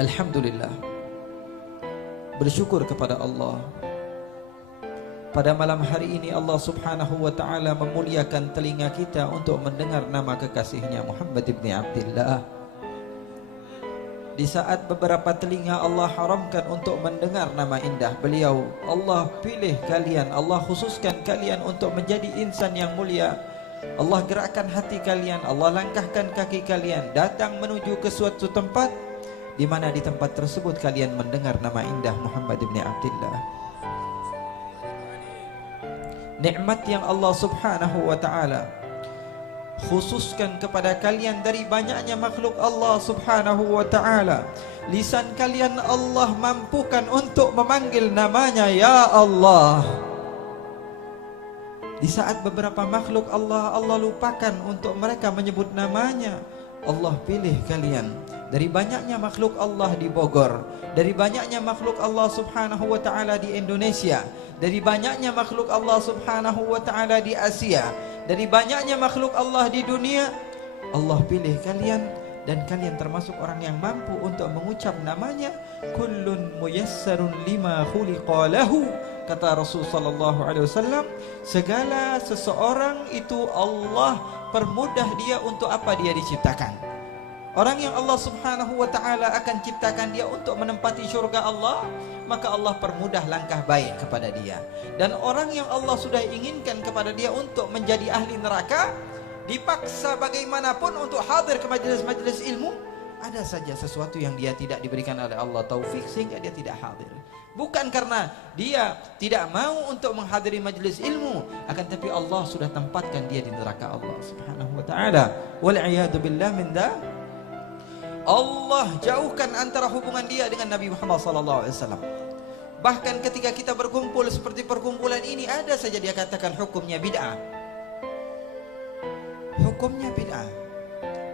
Alhamdulillah, bersyukur kepada Allah. Pada malam hari ini Allah subhanahu wa ta'ala memuliakan telinga kita untuk mendengar nama kekasihnya Muhammad ibn Abdillah. Di saat beberapa telinga Allah haramkan untuk mendengar nama indah beliau, Allah pilih kalian, Allah khususkan kalian untuk menjadi insan yang mulia. Allah gerakkan hati kalian, Allah langkahkan kaki kalian datang menuju ke suatu tempat, di mana di tempat tersebut kalian mendengar nama indah Muhammad ibn Abdillah. Nikmat yang Allah subhanahu wa ta'ala khususkan kepada kalian dari banyaknya makhluk Allah subhanahu wa ta'ala. Lisan kalian Allah mampukan untuk memanggil namanya ya Allah. Di saat beberapa makhluk Allah lupakan untuk mereka menyebut namanya, Allah pilih kalian. Dari banyaknya makhluk Allah di Bogor, dari banyaknya makhluk Allah subhanahu wa ta'ala di Indonesia, dari banyaknya makhluk Allah subhanahu wa ta'ala di Asia, dari banyaknya makhluk Allah di dunia, Allah pilih kalian. Dan kalian termasuk orang yang mampu untuk mengucap namanya. Kullun muyassarun lima khuliqa lahu, kata Rasul sallallahu alaihi wasallam, segala seseorang itu Allah permudah dia untuk apa dia diciptakan. Orang yang Allah subhanahu wa ta'ala akan ciptakan dia untuk menempati syurga Allah, maka Allah permudah langkah baik kepada dia. Dan orang yang Allah sudah inginkan kepada dia untuk menjadi ahli neraka, dipaksa bagaimanapun untuk hadir ke majelis-majelis ilmu, ada saja sesuatu yang dia tidak diberikan oleh Allah taufik sehingga dia tidak hadir. Bukan karena dia tidak mau untuk menghadiri majelis ilmu, akan tapi Allah sudah tempatkan dia di neraka Allah subhanahu wa ta'ala. Wal'iyadu billah min da. Allah jauhkan antara hubungan dia dengan Nabi Muhammad SAW. Bahkan ketika kita berkumpul seperti perkumpulan ini, ada saja dia katakan hukumnya bid'ah. Hukumnya bid'ah.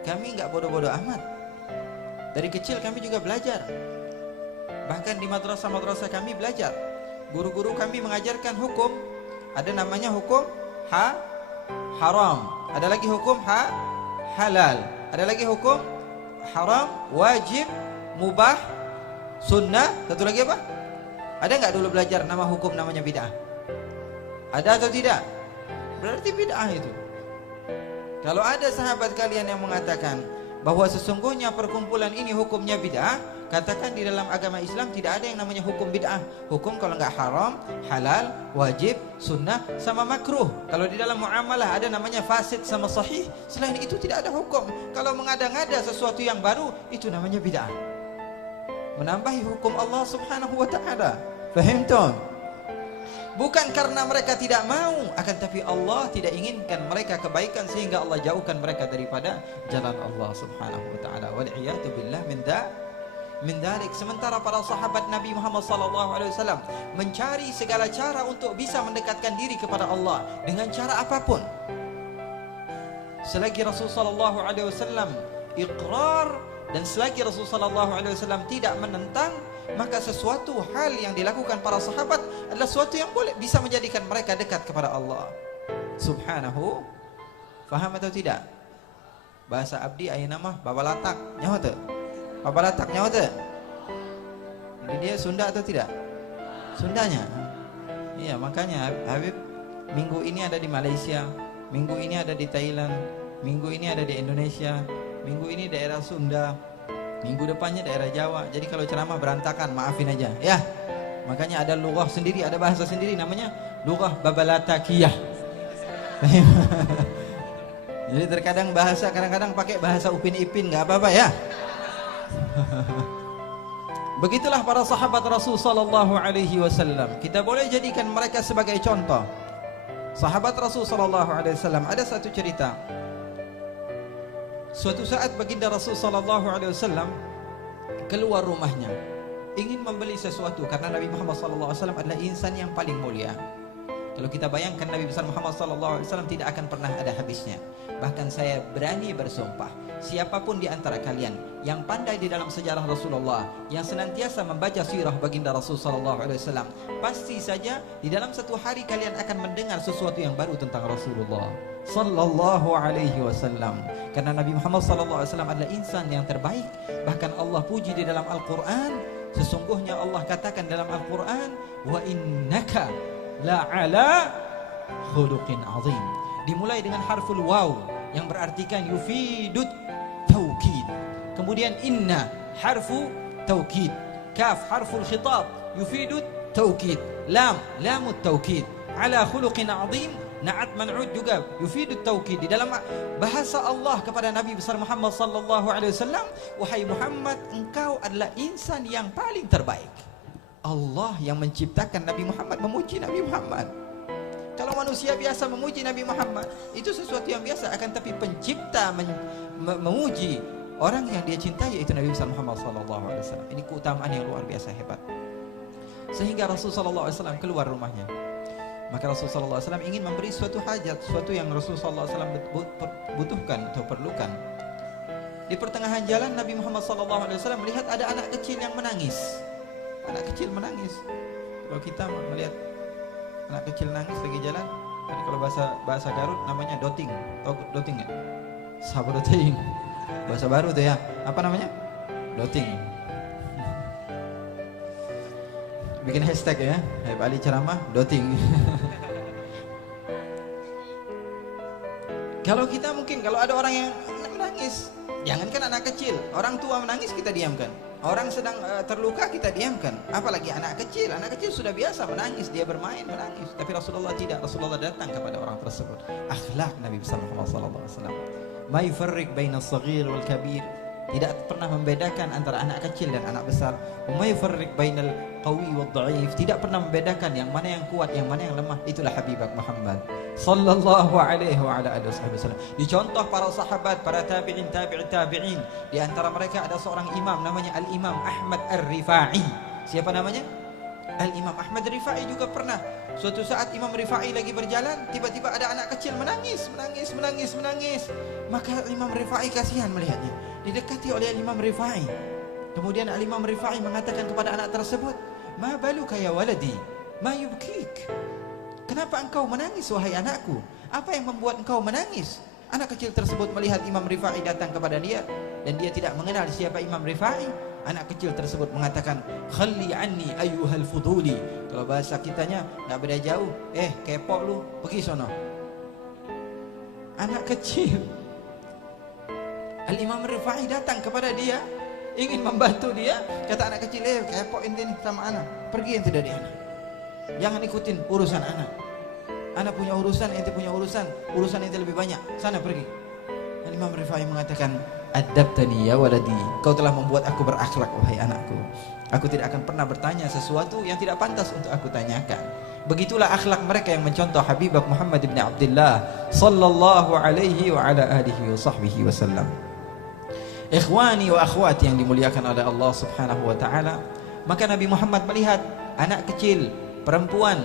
Kami enggak bodoh-bodoh amat. Dari kecil kami juga belajar. Bahkan di madrasah-madrasah kami belajar. Guru-guru kami mengajarkan hukum. Ada namanya hukum haram. Ada lagi hukum halal. Ada lagi hukum haram, wajib, mubah, sunnah. Satu lagi apa? Ada enggak dulu belajar nama hukum namanya bid'ah? Ada atau tidak? Berarti bid'ah itu. Kalau ada sahabat kalian yang mengatakan bahwa sesungguhnya perkumpulan ini hukumnya bid'ah, katakan di dalam agama Islam tidak ada yang namanya hukum bid'ah. Hukum kalau enggak haram, halal, wajib, sunnah, sama makruh. Kalau di dalam muamalah ada namanya fasid sama sahih. Selain itu tidak ada hukum. Kalau mengada-ngada sesuatu yang baru, itu namanya bid'ah. Menambahi hukum Allah subhanahu wa ta'ala. Fahimtum? Bukan karena mereka tidak mau, akan tapi Allah tidak inginkan mereka kebaikan sehingga Allah jauhkan mereka daripada jalan Allah subhanahu wa ta'ala. Wal'iyadu billah min dalik. Sementara para sahabat Nabi Muhammad sallallahu alaihi wasallam mencari segala cara untuk bisa mendekatkan diri kepada Allah dengan cara apapun. Selagi Rasul sallallahu alaihi wasallam iqrar dan selagi Rasul sallallahu alaihi wasallam tidak menentang, maka sesuatu hal yang dilakukan para sahabat adalah sesuatu yang boleh bisa menjadikan mereka dekat kepada Allah subhanahu. Faham atau tidak? Bahasa abdi ayeuna mah babalatak nyaho teu? Babalatak nyaho teu? Jadi dia Sunda atau tidak? Sundanya. Iya, makanya Habib minggu ini ada di Malaysia, minggu ini ada di Thailand, minggu ini ada di Indonesia, minggu ini daerah Sunda, minggu depannya daerah Jawa. Jadi kalau ceramah berantakan, maafin aja ya. Makanya ada lughah sendiri, ada bahasa sendiri namanya lughah babalatakiyah. Jadi terkadang bahasa, kadang-kadang pakai bahasa Upin Ipin, nggak apa-apa ya. Begitulah para sahabat Rasul sallallahu alaihi wasallam. Kita boleh jadikan mereka sebagai contoh. Sahabat Rasul sallallahu alaihi wasallam, ada satu cerita. Suatu saat baginda Rasul sallallahu alaihi wasallam keluar rumahnya ingin membeli sesuatu karena Nabi Muhammad sallallahu alaihi wasallam adalah insan yang paling mulia. Kalau kita bayangkan Nabi besar Muhammad sallallahu alaihi wasallam tidak akan pernah ada habisnya. Bahkan saya berani bersumpah, siapapun di antara kalian yang pandai di dalam sejarah Rasulullah, yang senantiasa membaca sirah baginda Rasul sallallahu alaihi wasallam, pasti saja di dalam satu hari kalian akan mendengar sesuatu yang baru tentang Rasulullah sallallahu alaihi wasallam. Karena Nabi Muhammad sallallahu alaihi wasallam adalah insan yang terbaik. Bahkan Allah puji di dalam Al-Qur'an. Sesungguhnya Allah katakan dalam Al-Qur'an, wa innaka la'ala khuluqin azim. Dimulai dengan harful waw yang berartikan yufidut taukid. Kemudian inna harfu taukid, kaf harful khitab yufidut taukid, lam lamut taukid, ala khuluqin azim na'at man'ud juga yufidut taukid. Di dalam bahasa Allah kepada Nabi besar Muhammad sallallahu alaihi wasallam, wahai Muhammad, engkau adalah insan yang paling terbaik. Allah yang menciptakan Nabi Muhammad memuji Nabi Muhammad. Kalau manusia biasa memuji Nabi Muhammad, itu sesuatu yang biasa. Akan tapi pencipta memuji orang yang dia cintai, yaitu Nabi besar Muhammad sallallahu alaihi wasallam. Ini keutamaan yang luar biasa hebat. Sehingga Rasul sallallahu alaihi wasallam keluar rumahnya. Maka Rasul sallallahu alaihi wasallam ingin memberi suatu hajat, suatu yang Rasul sallallahu alaihi wasallam butuhkan atau perlukan. Di pertengahan jalan Nabi Muhammad sallallahu alaihi wasallam melihat ada anak kecil yang menangis. Anak kecil menangis. Kalau kita melihat anak kecil nangis lagi jalan, kan kalau bahasa Garut namanya doting. Tahu doting enggak? Sabodoting. Bahasa baru tuh ya. Apa namanya? Doting. Bikin hashtag ya, Habib Ali ceramah doting. Kalau kita mungkin, kalau ada orang yang menangis, jangankan anak kecil, orang tua menangis kita diamkan. Orang sedang terluka kita diamkan. Apalagi anak kecil sudah biasa menangis, dia bermain menangis. Tapi Rasulullah tidak. Rasulullah datang kepada orang tersebut. Akhlak Nabi besar Muhammad sallallahu alaihi wasallam. Ma yufarriq bainas saghir wal kabir. Tidak pernah membedakan antara anak kecil dan anak besar. Ma yufarriq bainal qawi wad dhaif. Tidak pernah membedakan yang mana yang kuat, yang mana yang lemah. Itulah Habibak Muhammad sallallahu alaihi wa ala alihi wasallam. Dicontoh para sahabat, para tabi'in, tabi'in. Di antara mereka ada seorang imam namanya Al-Imam Ahmad Ar-Rifai. Siapa namanya? Al-Imam Ahmad Ar-Rifai juga pernah. Suatu saat Imam Rifai lagi berjalan, tiba-tiba ada anak kecil menangis. Maka Imam Rifai kasihan melihatnya. Didekati oleh Imam Rifai. Kemudian Imam Rifai mengatakan kepada anak tersebut, "Ma baluka ya waladi? Ma yubkik?" Kenapa engkau menangis wahai anakku? Apa yang membuat engkau menangis? Anak kecil tersebut melihat Imam Rifai datang kepada dia, dan dia tidak mengenal siapa Imam Rifai. Anak kecil tersebut mengatakan, "Khalli anni ayyuhal fuduli." Kalau bahasa kitanya enggak beda jauh, kepok lu, pergi sono. Anak kecil. Al-Imam Rifai datang kepada dia, ingin membantu dia. Kata anak kecil, kepok ente nih sama anak, pergi ente dari anak. Jangan ikutin urusan anak. Anak punya urusan, ente punya urusan ente lebih banyak. Sana pergi. Dan Imam Rifai mengatakan, "Adabtani ya waladi." Kau telah membuat aku berakhlak wahai anakku. Aku tidak akan pernah bertanya sesuatu yang tidak pantas untuk aku tanyakan. Begitulah akhlak mereka yang mencontoh Habibak Muhammad ibn Abdullah sallallahu alaihi wa ala alihi wa sahbihi wasallam. Ikhwani wa akhwati yang dimuliakan oleh Allah Subhanahu wa taala, maka Nabi Muhammad melihat anak kecil perempuan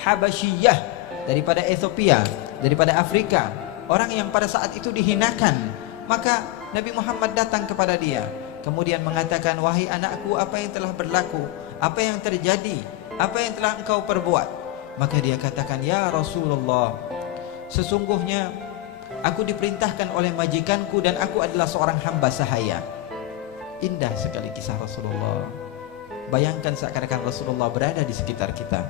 Habasyiyah daripada Ethiopia, daripada Afrika, orang yang pada saat itu dihinakan. Maka Nabi Muhammad datang kepada dia, kemudian mengatakan, "Wahai anakku, apa yang telah berlaku? Apa yang terjadi? Apa yang telah engkau perbuat?" Maka dia katakan, "Ya Rasulullah, sesungguhnya aku diperintahkan oleh majikanku dan aku adalah seorang hamba sahaya." Indah sekali kisah Rasulullah. Bayangkan seakan-akan Rasulullah berada di sekitar kita.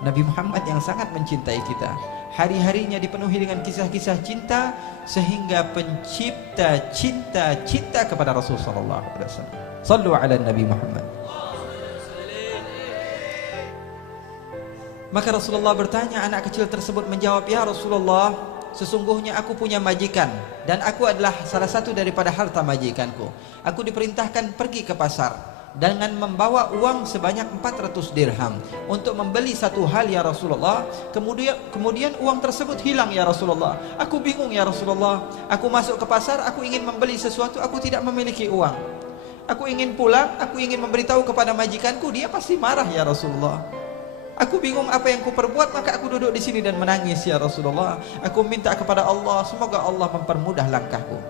Nabi Muhammad yang sangat mencintai kita, hari-harinya dipenuhi dengan kisah-kisah cinta, sehingga pencipta cinta kepada Rasulullah sallallahu alaihi wasallam. Sallu ala Nabi Muhammad. Maka Rasulullah bertanya, anak kecil tersebut menjawab, "Ya Rasulullah, sesungguhnya aku punya majikan dan aku adalah salah satu daripada harta majikanku. Aku diperintahkan pergi ke pasar dengan membawa uang sebanyak 400 dirham untuk membeli satu hal ya Rasulullah. Kemudian uang tersebut hilang ya Rasulullah. Aku bingung ya Rasulullah. Aku masuk ke pasar, aku ingin membeli sesuatu, aku tidak memiliki uang. Aku ingin pulang, aku ingin memberitahu kepada majikanku, dia pasti marah ya Rasulullah. Aku bingung apa yang ku perbuat, maka aku duduk di sini dan menangis ya Rasulullah. Aku minta kepada Allah, semoga Allah mempermudah langkahku."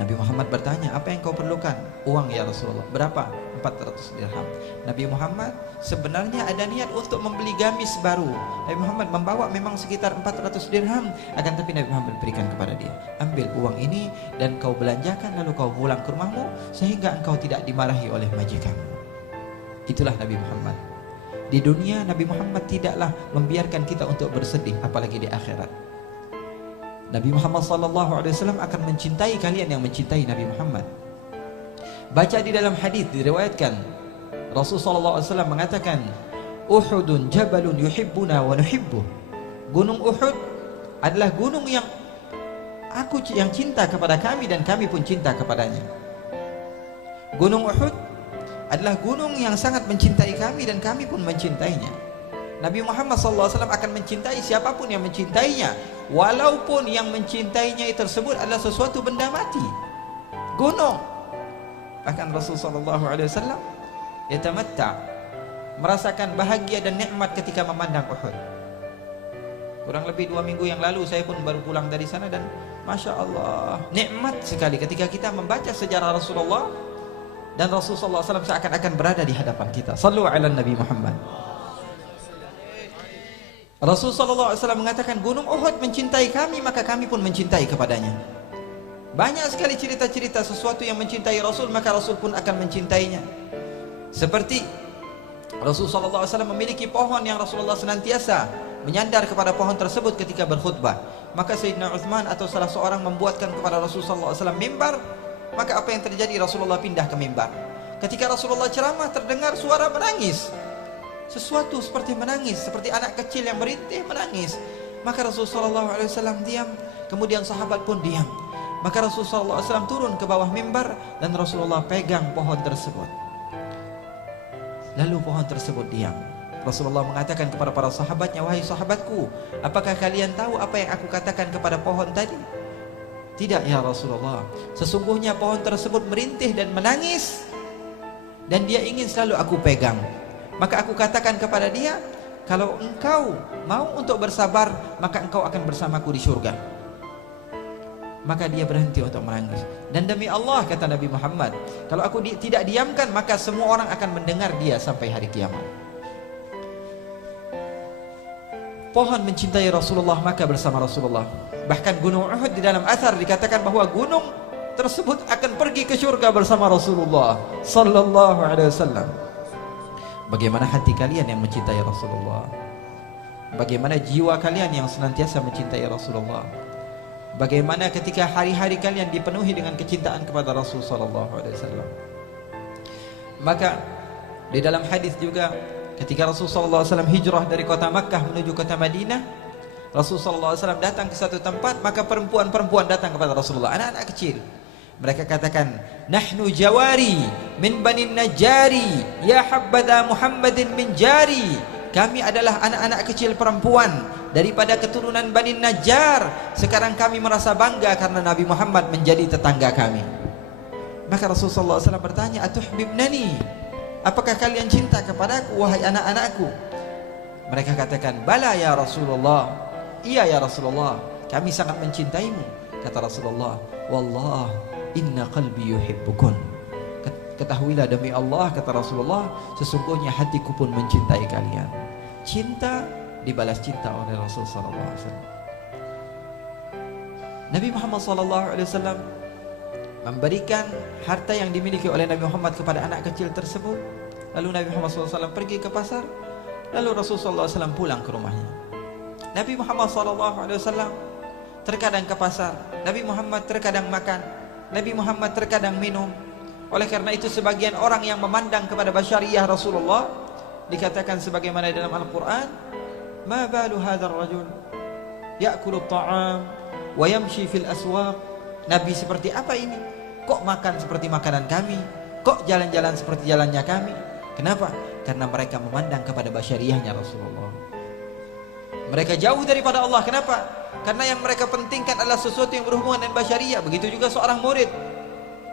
Nabi Muhammad bertanya, apa yang kau perlukan? Uang ya Rasulullah. Berapa? 400 dirham. Nabi Muhammad sebenarnya ada niat untuk membeli gamis baru. Nabi Muhammad membawa memang sekitar 400 dirham, akan tapi Nabi Muhammad berikan kepada dia, ambil uang ini dan kau belanjakan, lalu kau pulang ke rumahmu sehingga engkau tidak dimarahi oleh majikanmu. Itulah Nabi Muhammad. Di dunia Nabi Muhammad tidaklah membiarkan kita untuk bersedih, apalagi di akhirat. Nabi Muhammad SAW akan mencintai kalian yang mencintai Nabi Muhammad. Baca di dalam hadis diriwayatkan Rasulullah SAW mengatakan, Uhudun jabalun yuhibbuna wa nuhibbuh. Gunung Uhud adalah gunung yang cinta kepada kami dan kami pun cinta kepadanya. Gunung Uhud adalah gunung yang sangat mencintai kami dan kami pun mencintainya. Nabi Muhammad SAW akan mencintai siapapun yang mencintainya, walaupun yang mencintainya tersebut adalah sesuatu benda mati, gunung. Bahkan Rasulullah SAW yatamatta, merasakan bahagia dan nikmat ketika memandang Uhud. Kurang lebih 2 minggu yang lalu saya pun baru pulang dari sana dan Masya Allah, nikmat sekali ketika kita membaca sejarah Rasulullah dan Rasulullah SAW seakan-akan berada di hadapan kita. Sallu ala Nabi Muhammad. Rasulullah SAW mengatakan, gunung Uhud mencintai kami, maka kami pun mencintai kepadanya. Banyak sekali cerita-cerita sesuatu yang mencintai Rasul, maka Rasul pun akan mencintainya. Seperti Rasulullah SAW memiliki pohon yang Rasulullah senantiasa menyandar kepada pohon tersebut ketika berkhutbah. Maka Sayyidina Uthman atau salah seorang membuatkan kepada Rasulullah SAW mimbar, maka apa yang terjadi? Rasulullah pindah ke mimbar. Ketika Rasulullah ceramah terdengar suara menangis, sesuatu seperti menangis, seperti anak kecil yang merintih menangis. Maka Rasulullah SAW diam, kemudian sahabat pun diam. Maka Rasulullah SAW turun ke bawah mimbar dan Rasulullah pegang pohon tersebut. Lalu pohon tersebut diam. Rasulullah mengatakan kepada para sahabatnya, wahai sahabatku, apakah kalian tahu apa yang aku katakan kepada pohon tadi? Tidak ya Rasulullah, sesungguhnya pohon tersebut merintih dan menangis dan dia ingin selalu aku pegang. Maka aku katakan kepada dia, kalau engkau mau untuk bersabar, maka engkau akan bersamaku di surga. Maka dia berhenti untuk menangis. Dan demi Allah, kata Nabi Muhammad, kalau aku tidak diamkan, maka semua orang akan mendengar dia sampai hari kiamat. Pohon mencintai Rasulullah, maka bersama Rasulullah. Bahkan gunung Uhud di dalam athar dikatakan bahwa gunung tersebut akan pergi ke surga bersama Rasulullah sallallahu alaihi wasallam. Bagaimana hati kalian yang mencintai Rasulullah? Bagaimana jiwa kalian yang senantiasa mencintai Rasulullah? Bagaimana ketika hari-hari kalian dipenuhi dengan kecintaan kepada Rasul sallallahu alaihi wasallam? Maka di dalam hadis juga ketika Rasul sallallahu alaihi wasallam hijrah dari kota Makkah menuju kota Madinah, Rasul sallallahu alaihi wasallam datang ke satu tempat, maka perempuan-perempuan datang kepada Rasulullah, anak-anak kecil. Mereka katakan, nahnu jawari min bani najari, ya habbada Muhammadin min jari. Kami adalah anak-anak kecil perempuan daripada keturunan Bani Najjar. Sekarang kami merasa bangga karena Nabi Muhammad menjadi tetangga kami. Maka Rasulullah SAW bertanya, atuhbibnani, apakah kalian cinta kepadaku wahai anak-anakku? Mereka katakan, bala ya Rasulullah, iya ya Rasulullah, kami sangat mencintaimu. Kata Rasulullah, wallah inna qalbi yuhibbukun. Ketahuilah demi Allah, kata Rasulullah, sesungguhnya hatiku pun mencintai kalian. Cinta dibalas cinta oleh Rasul sallallahu alaihi wasallam. Nabi Muhammad sallallahu alaihi wasallam memberikan harta yang dimiliki oleh Nabi Muhammad kepada anak kecil tersebut. Lalu Nabi Muhammad sallallahu alaihi wasallam pergi ke pasar, lalu Rasul sallallahu alaihi wasallam pulang ke rumahnya. Nabi Muhammad sallallahu alaihi wasallam terkadang ke pasar, Nabi Muhammad terkadang makan, Nabi Muhammad terkadang minum. Oleh karena itu sebagian orang yang memandang kepada basyariyah Rasulullah dikatakan sebagaimana dalam Al-Quran, ma balu hadzal rajul ya'kulu at-ta'am wa yamshi fil aswaq. Nabi seperti apa ini? Kok makan seperti makanan kami? Kok jalan-jalan seperti jalannya kami? Kenapa? Karena mereka memandang kepada basyariyahnya Rasulullah. Mereka jauh daripada Allah. Kenapa? Karena yang mereka pentingkan adalah sesuatu yang berhubungan dengan basyariyah. Begitu juga seorang murid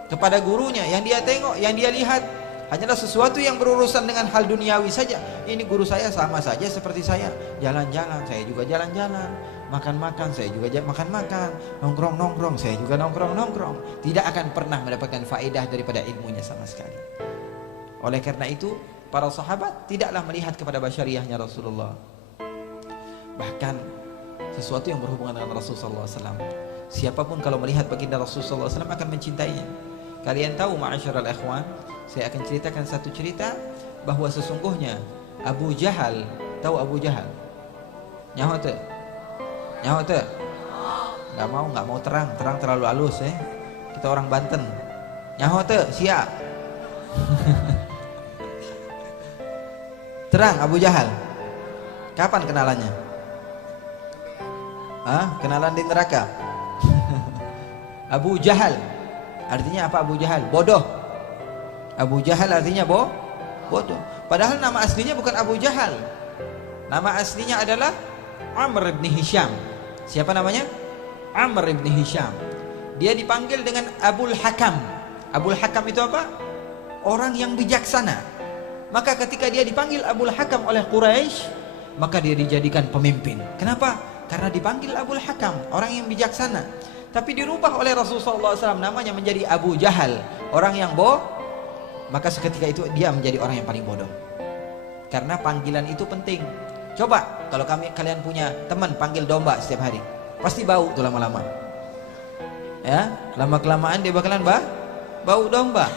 kepada gurunya, yang dia tengok, yang dia lihat hanyalah sesuatu yang berurusan dengan hal duniawi saja. Ini guru saya sama saja seperti saya, jalan-jalan, saya juga jalan-jalan. Makan-makan, saya juga makan-makan. Nongkrong-nongkrong, saya juga nongkrong-nongkrong. Tidak akan pernah mendapatkan faedah daripada ilmunya sama sekali. Oleh karena itu, para sahabat tidaklah melihat kepada basyariahnya Rasulullah. Bahkan sesuatu yang berhubungan dengan Rasulullah SAW, siapapun kalau melihat baginda Rasulullah SAW akan mencintainya. Kalian tahu ma'asyiral ikhwan, saya akan ceritakan satu cerita bahwa sesungguhnya Abu Jahal, tahu Abu Jahal? Nyaho tuh? Nyaho tuh? Nggak mau terang terlalu halus Kita orang Banten. Nyaho tuh, siap. Terang Abu Jahal. Kapan kenalannya? Kenalan di neraka. Abu Jahal artinya apa? Abu Jahal bodoh. Abu Jahal artinya bodoh. Padahal nama aslinya bukan Abu Jahal. Nama aslinya adalah Amr ibn Hisham. Siapa namanya? Amr ibn Hisham. Dia dipanggil dengan Abul Hakam. Abul Hakam itu apa? Orang yang bijaksana. Maka ketika dia dipanggil Abul Hakam oleh Quraisy, maka dia dijadikan pemimpin. Kenapa? Karena dipanggil Abul Hakam, orang yang bijaksana. Tapi dirubah oleh Rasulullah SAW namanya menjadi Abu Jahal, orang yang maka seketika itu dia menjadi orang yang paling bodoh. Karena panggilan itu penting. Coba kalau kalian punya teman panggil domba setiap hari, pasti bau tuh lama-lama. Ya, lama-kelamaan dia bakalan bau domba.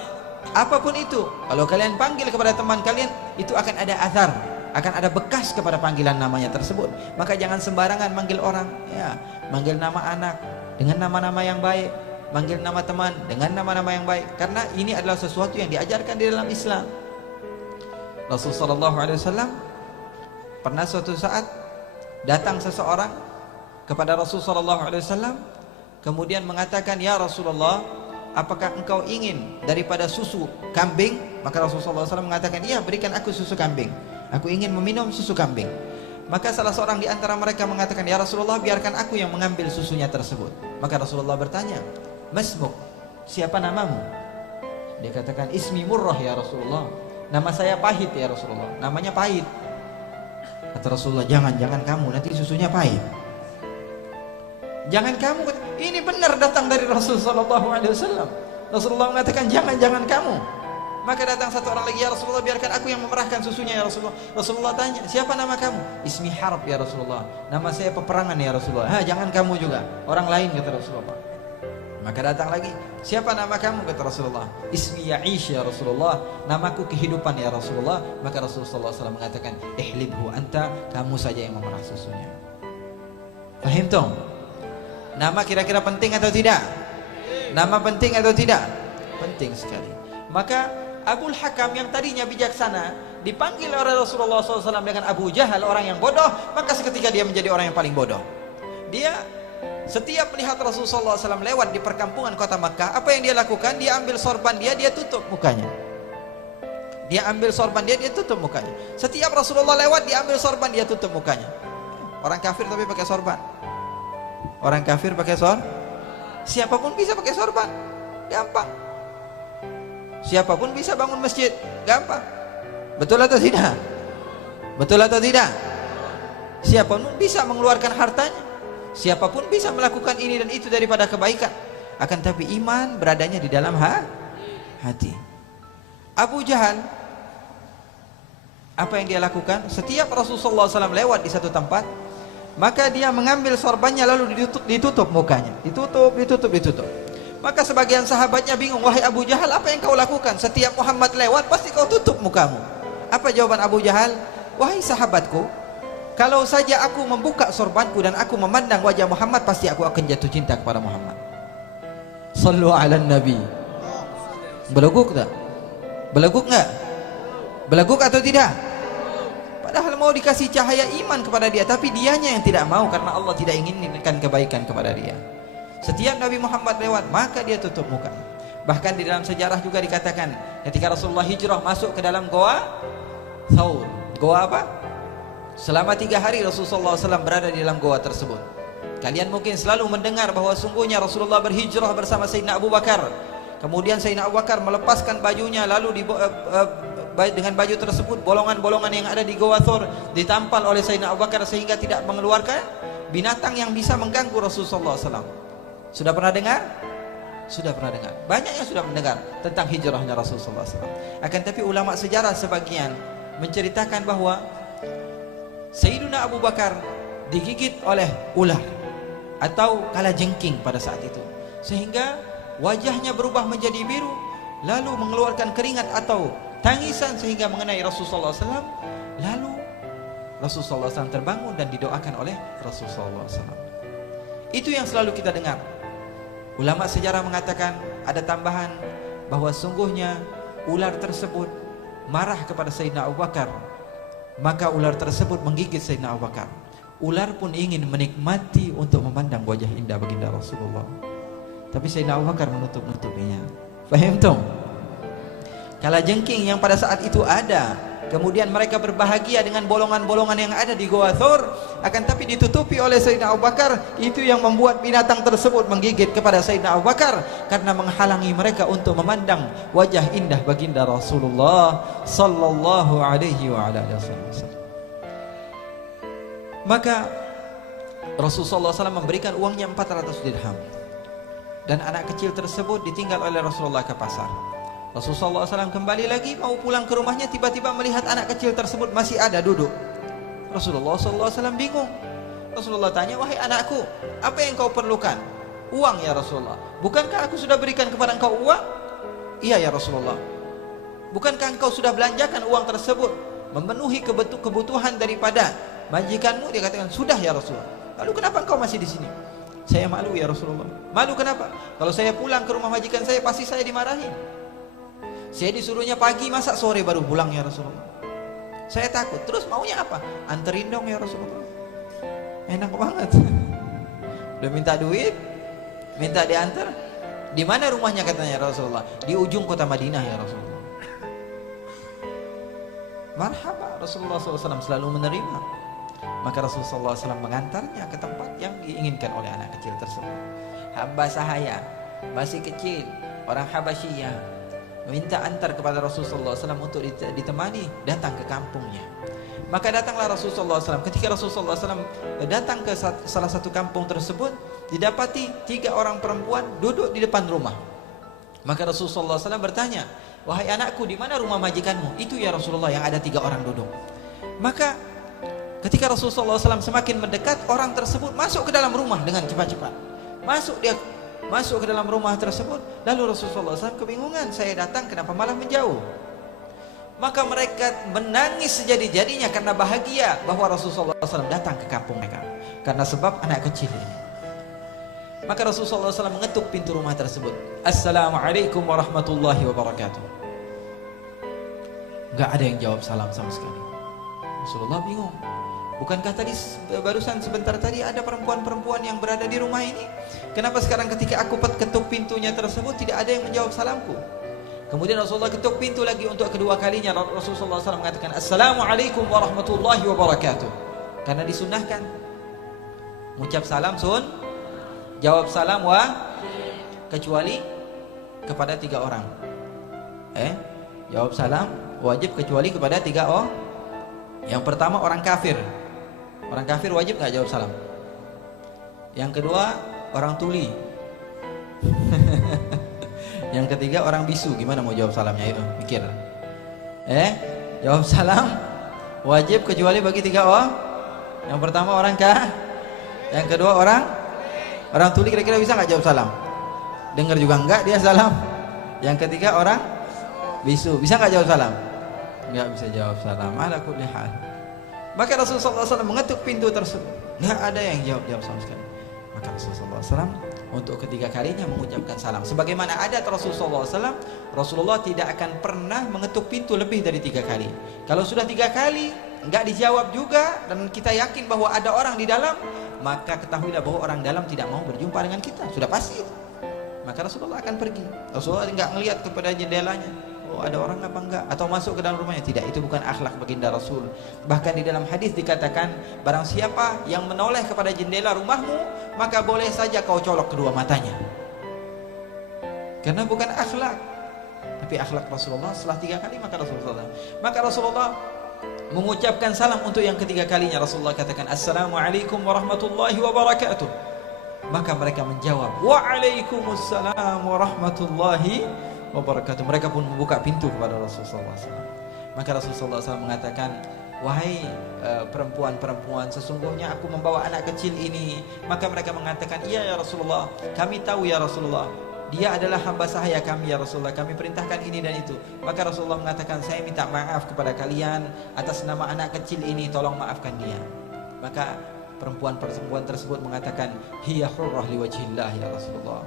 Apapun itu, kalau kalian panggil kepada teman kalian, itu akan ada azar, akan ada bekas kepada panggilan namanya tersebut. Maka jangan sembarangan manggil orang, ya, manggil nama anak dengan nama-nama yang baik, manggil nama teman dengan nama-nama yang baik, karena ini adalah sesuatu yang diajarkan di dalam Islam. Rasulullah SAW pernah suatu saat datang seseorang kepada Rasulullah SAW, kemudian mengatakan, ya Rasulullah, apakah engkau ingin daripada susu kambing? Maka Rasulullah SAW mengatakan, iya, berikan aku susu kambing, aku ingin meminum susu kambing. Maka salah seorang di antara mereka mengatakan, ya Rasulullah, biarkan aku yang mengambil susunya tersebut. Maka Rasulullah bertanya, Masmuk, siapa namamu? Dia katakan, Ismi Murrah ya Rasulullah, nama saya Pahit ya Rasulullah, namanya Pahit. Kata Rasulullah, jangan kamu, nanti susunya pahit. Jangan kamu, ini benar datang dari Rasulullah SAW. Rasulullah mengatakan, jangan kamu. Maka datang satu orang lagi, ya Rasulullah, biarkan aku yang memerahkan susunya ya Rasulullah. Rasulullah tanya, siapa nama kamu? Ismi Harb ya Rasulullah, nama saya peperangan ya Rasulullah. Jangan kamu juga, orang lain, kata Rasulullah. Maka datang lagi, siapa nama kamu? Kata Rasulullah, Ismi Ya'ish ya Rasulullah, namaku kehidupan ya Rasulullah. Maka Rasulullah SAW mengatakan, ihlibhu anta, kamu saja yang memerah susunya. Fahim tong? Nama kira-kira penting atau tidak? Nama penting atau tidak? Penting sekali. Maka Abul Hakam yang tadinya bijaksana dipanggil oleh Rasulullah SAW dengan Abu Jahal, orang yang bodoh. Maka seketika dia menjadi orang yang paling bodoh. Dia setiap melihat Rasulullah SAW lewat di perkampungan kota Makkah, apa yang dia lakukan? Dia ambil sorban dia tutup mukanya. Dia ambil sorban dia tutup mukanya. Setiap Rasulullah lewat, dia ambil sorban, dia tutup mukanya. Orang kafir tapi pakai sorban. Orang kafir pakai sorban. Siapapun bisa pakai sorban, gampang. Siapapun bisa bangun masjid, gampang. Betul atau tidak? Betul atau tidak? Siapapun bisa mengeluarkan hartanya. Siapapun bisa melakukan ini dan itu daripada kebaikan. Akan tapi iman beradanya di dalam hati. Abu Jahal, apa yang dia lakukan? Setiap Rasulullah SAW lewat di satu tempat, maka dia mengambil sorbannya lalu ditutup mukanya. Ditutup. Maka sebagian sahabatnya bingung, wahai Abu Jahal, apa yang kau lakukan? Setiap Muhammad lewat pasti kau tutup mukamu. Apa jawaban Abu Jahal? Wahai sahabatku, kalau saja aku membuka sorbanku dan aku memandang wajah Muhammad, pasti aku akan jatuh cinta kepada Muhammad. Sallu ala Nabi. Beleguk tak? Beleguk enggak? Beleguk atau tidak? Padahal mau dikasih cahaya iman kepada dia, tapi dianya yang tidak mau karena Allah tidak inginkan kebaikan kepada dia. Setiap Nabi Muhammad lewat, maka dia tutup muka. Bahkan di dalam sejarah juga dikatakan, ketika Rasulullah hijrah masuk ke dalam goa Thaur. Goa apa? Selama 3 hari Rasulullah SAW berada di dalam goa tersebut. Kalian mungkin selalu mendengar bahwa sungguhnya Rasulullah berhijrah bersama Sayyidina Abu Bakar. Kemudian Sayyidina Abu Bakar melepaskan bajunya, lalu dengan baju tersebut bolongan-bolongan yang ada di goa Thur ditampal oleh Sayyidina Abu Bakar sehingga tidak binatang yang bisa mengganggu Rasulullah SAW. Sudah pernah dengar? Sudah pernah dengar. Banyak yang sudah mendengar tentang hijrahnya Rasulullah SAW. Akan tapi ulama sejarah sebagian menceritakan bahwa Sayyidina Abu Bakar digigit oleh ular atau kalajengking pada saat itu, sehingga wajahnya berubah menjadi biru, lalu mengeluarkan keringat atau tangisan sehingga mengenai Rasulullah SAW. Lalu Rasulullah SAW terbangun dan didoakan oleh Rasulullah SAW. Itu yang selalu kita dengar. Ulama sejarah mengatakan ada tambahan bahwa sungguhnya ular tersebut marah kepada Sayyidina Abu Bakar, maka ular tersebut menggigit Sayyidina Abu Bakar. Ular pun ingin menikmati untuk memandang wajah indah baginda Rasulullah, tapi Sayyidina Abu Bakar menutup-nutupinya. Faham dong? Kalajengking yang pada saat itu ada, kemudian mereka berbahagia dengan bolongan-bolongan yang ada di Gua Thur, akan tapi ditutupi oleh Sayyidina Abu Bakar. Itu yang membuat binatang tersebut menggigit kepada Sayyidina Abu Bakar, karena menghalangi mereka untuk memandang wajah indah baginda Rasulullah sallallahu alaihi wa ala alihi wasallam. Maka Rasulullah SAW memberikan uangnya 400 dirham, dan anak kecil tersebut ditinggal oleh Rasulullah ke pasar. Rasulullah SAW kembali lagi mau pulang ke rumahnya, tiba-tiba melihat anak kecil tersebut masih ada duduk. Rasulullah SAW bingung. Rasulullah tanya, wahai anakku, apa yang kau perlukan? Uang ya Rasulullah. Bukankah aku sudah berikan kepada engkau uang? Iya ya Rasulullah. Bukankah engkau sudah belanjakan uang tersebut memenuhi kebutuhan daripada majikanmu? Dia katakan, sudah ya Rasulullah. Lalu kenapa engkau masih di sini? Saya malu ya Rasulullah. Malu kenapa? Kalau saya pulang ke rumah majikan saya, pasti saya dimarahi. Saya disuruhnya pagi, masak sore baru pulang ya Rasulullah. Saya takut. Terus maunya apa? Anterin dong ya Rasulullah. Enak banget. Udah minta duit, minta diantar. Di mana rumahnya katanya Rasulullah? Di ujung kota Madinah ya Rasulullah. Marhaba, Rasulullah SAW selalu menerima. Maka Rasulullah SAW mengantarnya ke tempat yang diinginkan oleh anak kecil tersebut. Hamba sahaya, masih kecil, orang Habasyiyah, minta antar kepada Rasulullah SAW untuk ditemani datang ke kampungnya. Maka datanglah Rasulullah SAW. Ketika Rasulullah SAW datang ke salah satu kampung tersebut, didapati 3 orang perempuan duduk di depan rumah. Maka Rasulullah SAW bertanya, wahai anakku, di mana rumah majikanmu? Itu ya Rasulullah, yang ada 3 orang duduk. Maka ketika Rasulullah SAW semakin mendekat, orang tersebut masuk ke dalam rumah dengan cepat-cepat. Masuk ke dalam rumah tersebut. Lalu Rasulullah SAW kebingungan, saya datang kenapa malah menjauh? Maka mereka menangis sejadi-jadinya karena bahagia bahwa Rasulullah SAW datang ke kampung mereka, karena sebab anak kecil ini. Maka Rasulullah SAW mengetuk pintu rumah tersebut. Assalamualaikum warahmatullahi wabarakatuh. Gak ada yang jawab salam sama sekali. Rasulullah bingung. Bukankah tadi barusan sebentar tadi ada perempuan-perempuan yang berada di rumah ini? Kenapa sekarang ketika aku ketuk pintunya tersebut tidak ada yang menjawab salamku? Kemudian Rasulullah ketuk pintu lagi untuk kedua kalinya. Rasulullah SAW mengatakan Assalamualaikum warahmatullahi wabarakatuh. Karena disunahkan mengucap salam jawab salam kecuali kepada 3 orang. Jawab salam wajib kecuali kepada 3 orang. Yang pertama orang kafir. Orang kafir wajib nggak jawab salam. Yang kedua orang tuli. Yang ketiga orang bisu. Gimana mau jawab salamnya itu? Mikir. Jawab salam wajib kecuali bagi 3 orang. Yang pertama orang yang kedua orang tuli. Kira-kira bisa nggak jawab salam? Dengar juga enggak dia salam. Yang ketiga orang bisu. Bisa nggak jawab salam? Nggak bisa jawab salam. Ala kulli hal. Maka Rasulullah SAW mengetuk pintu tersebut, nggak ada yang jawab sama sekali. Maka Rasulullah SAW untuk ketiga kalinya mengucapkan salam. Sebagaimana adat Rasulullah SAW, Rasulullah tidak akan pernah mengetuk pintu lebih dari 3 kali. Kalau sudah 3 kali nggak dijawab juga dan kita yakin bahwa ada orang di dalam, maka ketahuilah bahwa orang dalam tidak mau berjumpa dengan kita. Sudah pasti. Maka Rasulullah akan pergi. Rasulullah nggak ngelihat kepada jendelanya. Oh ada orang apa enggak, atau masuk ke dalam rumahnya. Tidak, itu bukan akhlak baginda Rasul. Bahkan di dalam hadis dikatakan, barang siapa yang menoleh kepada jendela rumahmu, maka boleh saja kau colok kedua matanya. Karena bukan akhlak. Tapi akhlak Rasulullah. Setelah 3 kali maka Rasulullah mengucapkan salam untuk yang ketiga kalinya, Rasulullah katakan Assalamualaikum warahmatullahi wabarakatuh. Maka mereka menjawab Waalaikumsalam warahmatullahi wabarakatuh. Mereka pun membuka pintu kepada Rasulullah SAW. Maka Rasulullah SAW mengatakan, wahai perempuan-perempuan, sesungguhnya aku membawa anak kecil ini. Maka mereka mengatakan, iya ya Rasulullah, kami tahu ya Rasulullah, dia adalah hamba sahaya kami ya Rasulullah, kami perintahkan ini dan itu. Maka Rasulullah mengatakan, saya minta maaf kepada kalian atas nama anak kecil ini, tolong maafkan dia. Maka perempuan-perempuan tersebut mengatakan, hiya hurrah liwajhillah ya Rasulullah,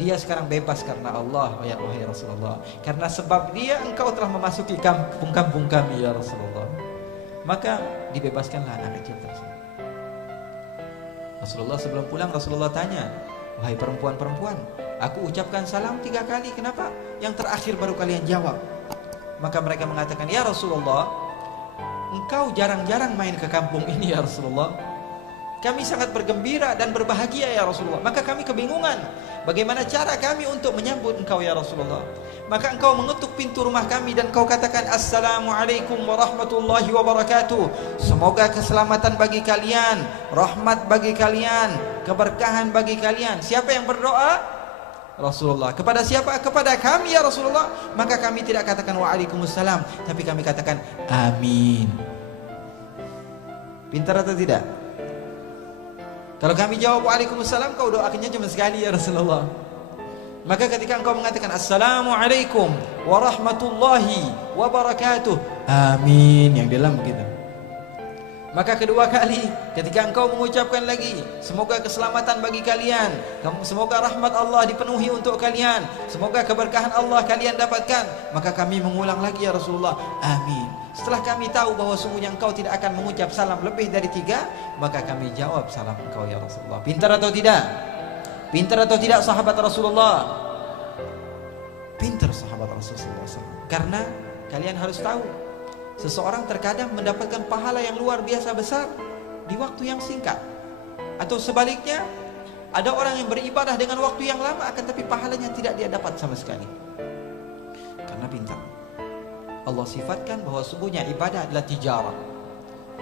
dia sekarang bebas karena Allah ya wahai Rasulullah, karena sebab dia engkau telah memasuki kampung-kampung kami ya Rasulullah. Maka dibebaskanlah anak kecil tersebut. Rasulullah sebelum pulang, Rasulullah tanya, wahai perempuan-perempuan, aku ucapkan salam 3 kali, kenapa yang terakhir baru kalian jawab? Maka mereka mengatakan, ya Rasulullah, engkau jarang-jarang main ke kampung ini ya Rasulullah, kami sangat bergembira dan berbahagia ya Rasulullah. Maka kami kebingungan bagaimana cara kami untuk menyambut engkau ya Rasulullah. Maka engkau mengetuk pintu rumah kami dan kau katakan Assalamualaikum warahmatullahi wabarakatuh. Semoga keselamatan bagi kalian, rahmat bagi kalian, keberkahan bagi kalian. Siapa yang berdoa? Rasulullah. Kepada siapa? Kepada kami ya Rasulullah. Maka kami tidak katakan waalaikumsalam, tapi kami katakan amin. Pintar atau tidak? Kalau kami jawab waalaikumsalam, kau doakannya cuma sekali ya Rasulullah. Maka ketika engkau mengatakan Assalamualaikum warahmatullahi wabarakatuh, amin, yang dalam begitu. Maka kedua kali ketika engkau mengucapkan lagi, semoga keselamatan bagi kalian, semoga rahmat Allah dipenuhi untuk kalian, semoga keberkahan Allah kalian dapatkan, maka kami mengulang lagi ya Rasulullah, amin. Setelah kami tahu bahwa sungguhnya engkau tidak akan mengucap salam lebih dari 3, maka kami jawab salam engkau ya Rasulullah. Pintar atau tidak? Pintar atau tidak sahabat Rasulullah? Pintar sahabat Rasulullah SAW. Karena kalian harus tahu, seseorang terkadang mendapatkan pahala yang luar biasa besar di waktu yang singkat. Atau sebaliknya, ada orang yang beribadah dengan waktu yang lama, akan tapi pahalanya tidak dia dapat sama sekali. Karena pintar. Allah sifatkan bahwa sungguhnya ibadah adalah tijarah.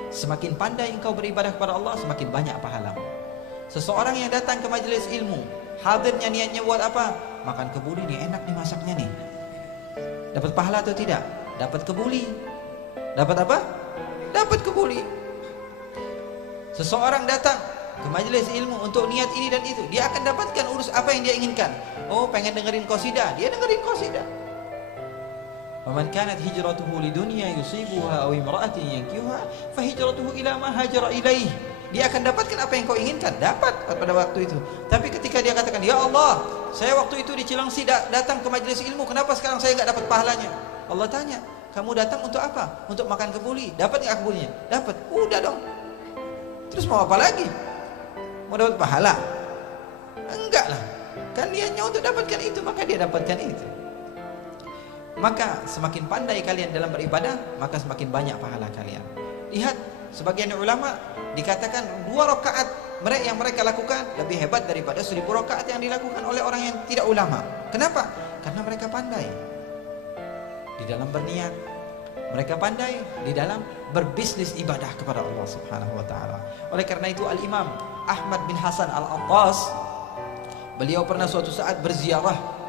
Semakin pandai engkau beribadah kepada Allah, semakin banyak pahala. Seseorang yang datang ke majelis ilmu, hadirnya niatnya buat apa? Makan kebuli nih, enak nih masaknya nih. Dapat pahala atau tidak? Dapat kebuli. Dapat apa? Dapat kebuli. Seseorang datang ke majelis ilmu untuk niat ini dan itu, dia akan dapatkan urus apa yang dia inginkan. Oh, pengen dengerin qasidah, dia dengerin qasidah. Waman kanat hijratuhu lidunya yusibuha aw imra'atin yankihuha fa hijratuhu ila ma hajara ilaih. Dia akan dapatkan apa yang kau inginkan, dapat pada waktu itu. Tapi ketika dia katakan, ya Allah, saya waktu itu di Cilengsi datang ke majelis ilmu, kenapa sekarang saya enggak dapat pahalanya? Allah tanya, kamu datang untuk apa? Untuk makan kebuli, dapat enggak kebulinya? Dapat. Udah dong. Terus mau apa lagi? Mau dapat pahala? Enggak lah. Kan niatnya untuk dapatkan itu, maka dia dapatkan itu. Maka semakin pandai kalian dalam beribadah, maka semakin banyak pahala kalian. Lihat, sebagian ulama dikatakan 2 rakaat yang mereka lakukan lebih hebat daripada 1000 rakaat yang dilakukan oleh orang yang tidak ulama. Kenapa? Karena mereka pandai di dalam berniat, mereka pandai di dalam berbisnis ibadah kepada Allah Subhanahu wa taala. Oleh karena itu Al-Imam Ahmad bin Hasan Al-Attas, beliau pernah suatu saat berziarah.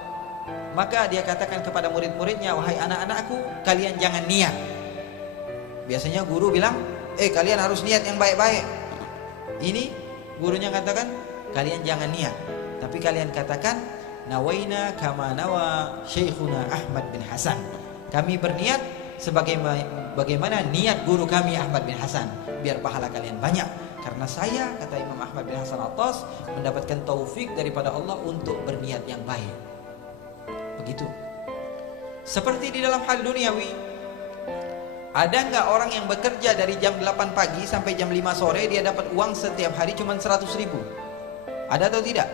Maka dia katakan kepada murid-muridnya, wahai anak-anakku, kalian jangan niat. Biasanya guru bilang, kalian harus niat yang baik-baik. Ini gurunya katakan, kalian jangan niat, tapi kalian katakan, nawaina kama nawa syekhuna Ahmad bin Hasan. Kami berniat sebagaimana niat guru kami Ahmad bin Hasan, biar pahala kalian banyak. Karena saya, kata Imam Ahmad bin Hasan Al-Attas, mendapatkan taufik daripada Allah untuk berniat yang baik. Begitu. Seperti di dalam hal duniawi, ada nggak orang yang bekerja dari jam 8 pagi sampai jam 5 sore, dia dapat uang setiap hari cuma 100 ribu? Ada atau tidak?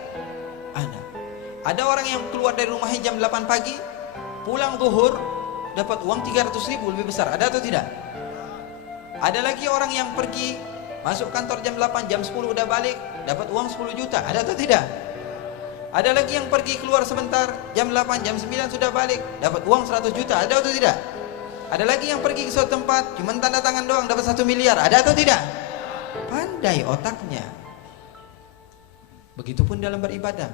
Ada. Ada orang yang keluar dari rumahnya jam 8 pagi, pulang zuhur, dapat uang 300 ribu, lebih besar. Ada atau tidak? Ada lagi orang yang pergi, masuk kantor jam 8, jam 10 udah balik, dapat uang 10 juta. Ada atau tidak? Ada lagi yang pergi keluar sebentar, jam 8, jam 9 sudah balik, dapat uang 100 juta. Ada atau tidak? Ada lagi yang pergi ke suatu tempat cuma tanda tangan doang dapat 1 miliar. Ada atau tidak? Pandai otaknya. Begitupun dalam beribadah.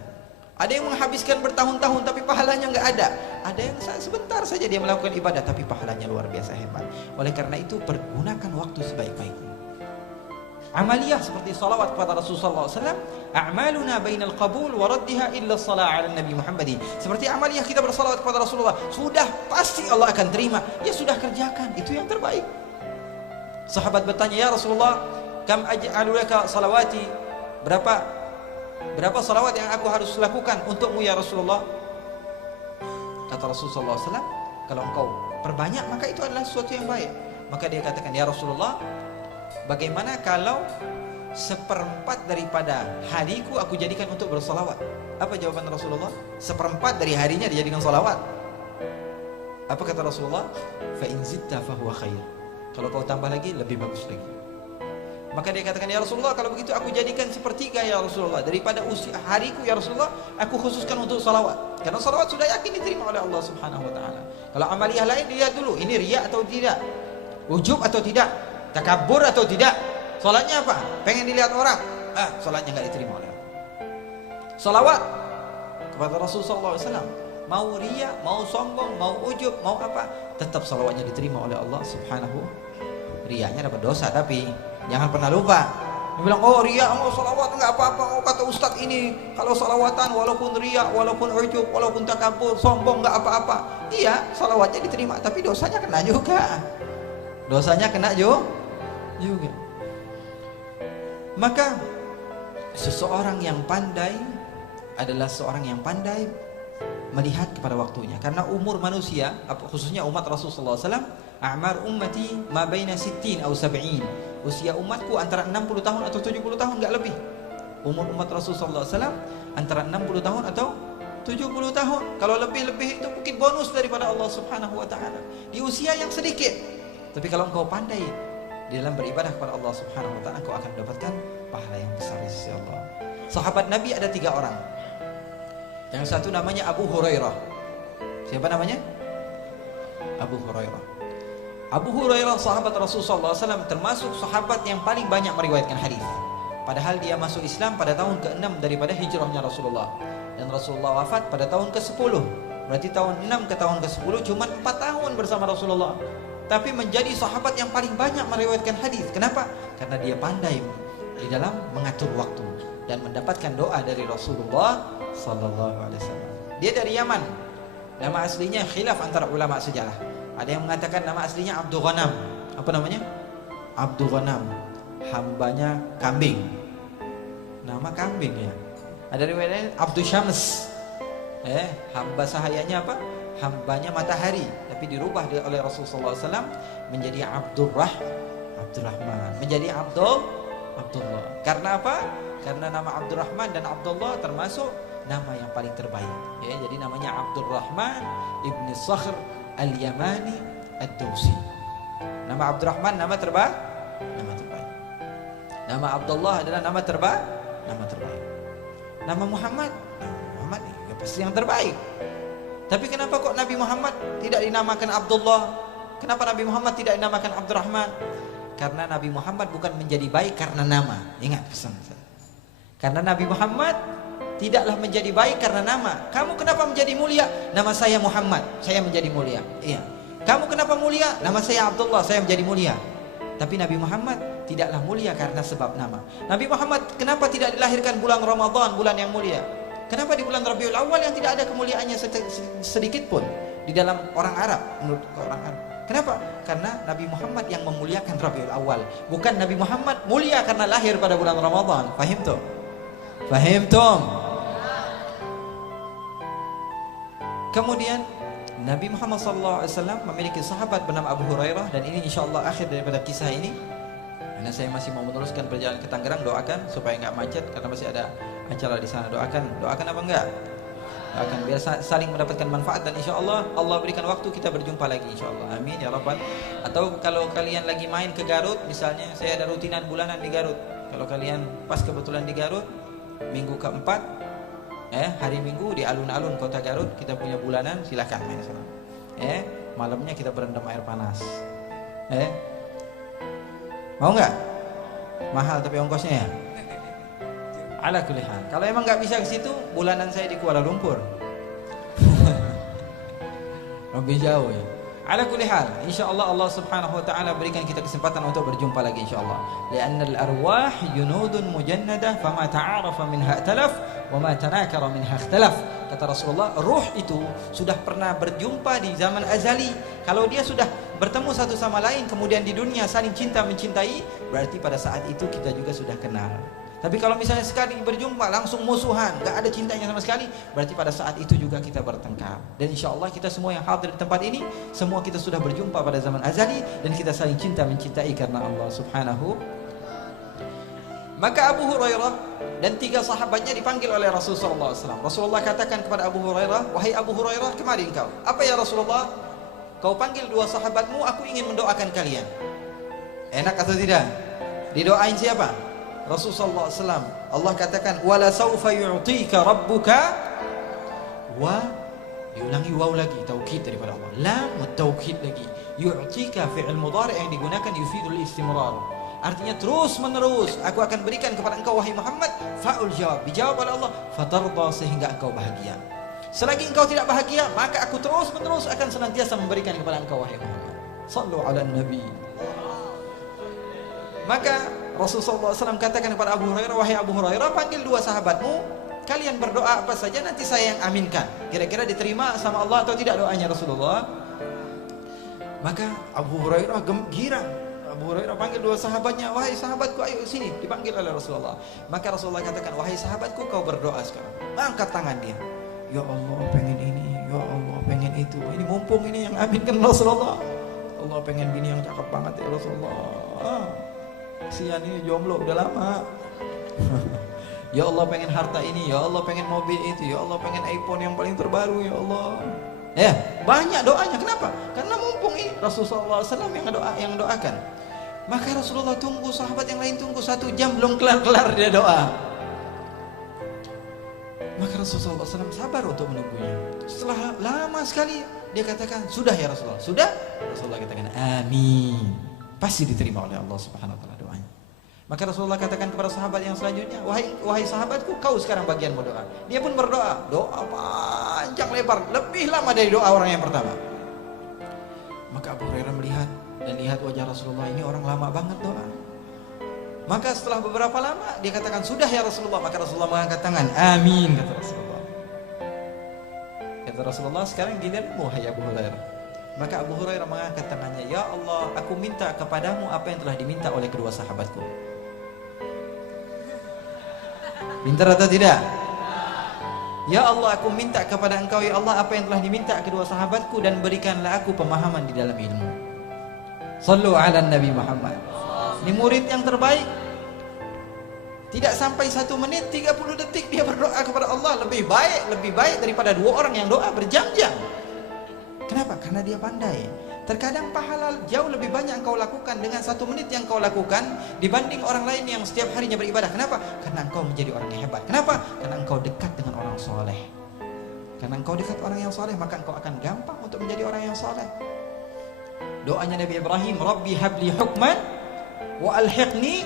Ada yang menghabiskan bertahun-tahun tapi pahalanya nggak ada. Ada yang sebentar saja dia melakukan ibadah tapi pahalanya luar biasa hebat. Oleh karena itu pergunakan waktu sebaik-baiknya. Amaliyah seperti salawat kepada Rasulullah SAW. A'maluna bainal qabul wa raddiha illa salat ala Nabi Muhammadin. Seperti amaliyah kita bersalawat kepada Rasulullah, sudah pasti Allah akan terima. Ya sudah kerjakan, itu yang terbaik. Sahabat bertanya, ya Rasulullah, kam aj'alu laka salawati? Berapa salawat yang aku harus lakukan untukmu ya Rasulullah? Kata Rasulullah SAW, kalau engkau perbanyak maka itu adalah sesuatu yang baik. Maka dia katakan, ya Rasulullah, bagaimana kalau 1/4 daripada hariku aku jadikan untuk bersalawat? Apa jawaban Rasulullah? 1/4 dari harinya dijadikan salawat. Apa kata Rasulullah? Fa in zitta fa huwa khair. Kalau kau tambah lagi lebih bagus lagi. Maka dia katakan, ya Rasulullah, kalau begitu aku jadikan 1/3 ya Rasulullah daripada hariku ya Rasulullah, aku khususkan untuk salawat. Karena salawat sudah yakin diterima oleh Allah Subhanahu wa taala. Kalau amaliyah lain dilihat dulu, ini riya atau tidak, ujub atau tidak, takabur atau tidak. Salatnya apa? Pengen dilihat orang, salatnya enggak diterima oleh Allah. Salawat kepada Rasulullah SAW, mau riya, mau sombong, mau ujub, mau apa, tetap salawatnya diterima oleh Allah Subhanahu. Riyanya dapat dosa, tapi jangan pernah lupa. Dia bilang, oh riya, oh salawat enggak apa-apa. Oh kata Ustadz ini, kalau salawatan walaupun riya, walaupun ujub, walaupun takabur, sombong enggak apa-apa. Iya, salawatnya diterima, tapi dosanya kena juga. Dosanya kena juga. Maka seseorang yang pandai adalah seorang yang pandai melihat kepada waktunya. Karena umur manusia, khususnya umat Rasulullah SAW, a'mar ummati ma baina 60 atau 70. Usia umatku antara 60 tahun atau 70 tahun, enggak lebih. Umur umat Rasulullah SAW antara 60 tahun atau 70 tahun. Kalau lebih-lebih itu mungkin bonus daripada Allah Subhanahu wa taala di usia yang sedikit. Tapi kalau engkau pandai di dalam beribadah kepada Allah Subhanahu wa taala, engkau akan mendapatkan pahala yang besar di sisi Allah. Sahabat Nabi ada 3 orang. Yang satu namanya Abu Hurairah. Siapa namanya? Abu Hurairah. Abu Hurairah sahabat Rasulullah SAW, termasuk sahabat yang paling banyak meriwayatkan hadis. Padahal dia masuk Islam pada tahun ke-6 daripada hijrahnya Rasulullah. Dan Rasulullah wafat pada tahun ke-10. Berarti tahun 6 ke tahun ke-10 cuma 4 tahun bersama Rasulullah. Tapi menjadi sahabat yang paling banyak meriwayatkan hadis. Kenapa? Karena dia pandai di dalam mengatur waktu dan mendapatkan doa dari Rasulullah sallallahu alaihi wasallam. Dia dari Yaman. Nama aslinya khilaf antara ulama sejarah. Ada yang mengatakan nama aslinya Abdul Ghanam. Apa namanya? Abdul Ghanam. Hambanya kambing. Nama kambing ya. Ada riwayatnya Abdul Syams. Hamba sahayanya apa? Hambanya matahari. Tapi dirubah oleh Rasulullah SAW menjadi Abdurrahman. Menjadi Abdullah. Karena apa? Karena nama Abdurrahman dan Abdullah termasuk nama yang paling terbaik. Ya, jadi namanya Abdurrahman ibni Sakhr al-Yamani ad-Dawsi. Nama Abdurrahman nama terbaik. Nama Abdullah adalah nama terbaik. Nama Muhammad ya pasti yang terbaik. Tapi kenapa kok Nabi Muhammad tidak dinamakan Abdullah? Kenapa Nabi Muhammad tidak dinamakan Abdurrahman? Karena Nabi Muhammad bukan menjadi baik karena nama. Ingat pesan saya. Karena Nabi Muhammad tidaklah menjadi baik karena nama. Kamu kenapa menjadi mulia? Nama saya Muhammad, saya menjadi mulia. Iya. Kamu kenapa mulia? Nama saya Abdullah, saya menjadi mulia. Tapi Nabi Muhammad tidaklah mulia karena sebab nama. Nabi Muhammad kenapa tidak dilahirkan bulan Ramadan, bulan yang mulia? Kenapa di bulan Rabiul Awal yang tidak ada kemuliaannya sedikit pun di dalam orang Arab, menurut orang Arab? Kenapa? Karena Nabi Muhammad yang memuliakan Rabiul Awal, bukan Nabi Muhammad mulia karena lahir pada bulan Ramadan. Fahim tuh? Kemudian Nabi Muhammad SAW memiliki sahabat bernama Abu Hurairah, dan ini insyaallah akhir daripada kisah ini. Karena saya masih mau meneruskan perjalanan ke Tangerang, doakan supaya nggak macet karena masih ada acara di sana. Doakan apa enggak? Doakan biar saling mendapatkan manfaat, dan insyaallah Allah berikan waktu kita berjumpa lagi insyaallah. Amin ya rabbal. Atau kalau kalian lagi main ke Garut misalnya, saya ada rutinan bulanan di Garut. Kalau kalian pas kebetulan di Garut minggu keempat, hari Minggu di alun-alun kota Garut kita punya bulanan, silakan main sana. malamnya kita berendam air panas. Mau nggak? Mahal tapi ongkosnya ya. Ala kulli hal. Kalau emang nggak bisa ke situ, bulanan saya di Kuala Lumpur. Lebih jauh ya. Ala kulli hal, insyaallah Allah Subhanahu wa taala berikan kita kesempatan untuk berjumpa lagi insyaallah. Li'anna al-arwah junudun mujannadah fama ta'arafa minha i'talaf wa ma tanakara minha ikhtalaf. Kata Rasulullah, ruh itu sudah pernah berjumpa di zaman azali. Kalau dia sudah bertemu satu sama lain kemudian di dunia saling cinta mencintai, berarti pada saat itu kita juga sudah kenal. Tapi kalau misalnya sekali berjumpa langsung musuhan, gak ada cintanya sama sekali, berarti pada saat itu juga kita bertengkar. Dan insya Allah kita semua yang hadir di tempat ini, semua kita sudah berjumpa pada zaman azali dan kita saling cinta mencintai karena Allah Subhanahu. Maka Abu Hurairah dan 3 sahabatnya dipanggil oleh Rasulullah SAW. Rasulullah katakan kepada Abu Hurairah, wahai Abu Hurairah, kemari engkau. Apa ya Rasulullah? Kau panggil 2 sahabatmu, aku ingin mendoakan kalian. Enak atau tidak? Didoain siapa? Rasulullah SAW. Allah katakan wala saufa yu'tika rabbuka wa diulangi waw lagi taukid daripada Allah. Lam taukid lagi. Yu'tika fi'il mudhari' yang digunakan yufidul istimrar. Artinya terus menerus aku akan berikan kepada engkau wahai Muhammad. Fa'ul jawab. Dijawab oleh Allah, fatarda sehingga engkau bahagia. Selagi engkau tidak bahagia, maka aku terus menerus akan senantiasa memberikan kepada engkau wahai Muhammad. Sallu ala nabi. Maka Rasulullah SAW katakan kepada Abu Hurairah, wahai Abu Hurairah, panggil 2 sahabatmu, kalian berdoa apa saja nanti saya yang aminkan. Kira-kira diterima sama Allah atau tidak doanya Rasulullah? Maka Abu Hurairah girang. Abu Hurairah panggil 2 sahabatnya, wahai sahabatku ayo sini, dipanggil oleh Rasulullah. Maka Rasulullah katakan, wahai sahabatku kau berdoa sekarang. Angkat tangan dia. Ya Allah pengen ini, ya Allah pengen itu. Ini mumpung ini yang aminkan Rasulullah. Allah pengen bini yang cakep banget ya Rasulullah. Kesian ini jomblo udah lama. Ya Allah pengen harta ini, ya Allah pengen mobil itu, ya Allah pengen iPhone yang paling terbaru ya Allah. Ya, banyak doanya. Kenapa? Karena mumpung ini Rasulullah SAW yang doakan. Maka Rasulullah tunggu, sahabat yang lain tunggu 1 jam belum kelar-kelar dia doa. Maka Rasulullah SAW sabar untuk menunggunya. Setelah lama sekali dia katakan, sudah ya Rasulullah. Sudah? Rasulullah katakan, amin. Pasti diterima oleh Allah Subhanahu wa taala doanya. Maka Rasulullah katakan kepada sahabat yang selanjutnya, wahai sahabatku, kau sekarang bagianmu doa. Dia pun berdoa, doa panjang lebar, lebih lama dari doa orang yang pertama. Maka Abu Hurairah melihat dan lihat wajah Rasulullah, ini orang lama banget doa. Maka setelah beberapa lama dia katakan, sudah ya Rasulullah. Maka Rasulullah mengangkat tangan, amin, kata Rasulullah. Kata Rasulullah, sekarang giliranmu wahai Abu Hurairah. Maka Abu Hurairah mengangkat tangannya, ya Allah, aku minta kepadamu apa yang telah diminta oleh kedua sahabatku. Pintar atau tidak? Ya Allah, aku minta kepada engkau ya Allah apa yang telah diminta kedua sahabatku, dan berikanlah aku pemahaman di dalam ilmu. Sallu ala Nabi Muhammad. Ini murid yang terbaik. Tidak sampai 1 menit, 30 detik dia berdoa kepada Allah. Lebih baik daripada 2 orang yang doa berjam-jam. Kenapa? Karena dia pandai. Terkadang pahala jauh lebih banyak engkau lakukan dengan 1 menit yang kau lakukan dibanding orang lain yang setiap harinya beribadah. Kenapa? Karena engkau menjadi orang yang hebat. Kenapa? Karena engkau dekat dengan orang soleh. Karena engkau dekat orang yang soleh, maka engkau akan gampang untuk menjadi orang yang soleh. Doanya Nabi Ibrahim, Rabbi habli hukman wa alhiqni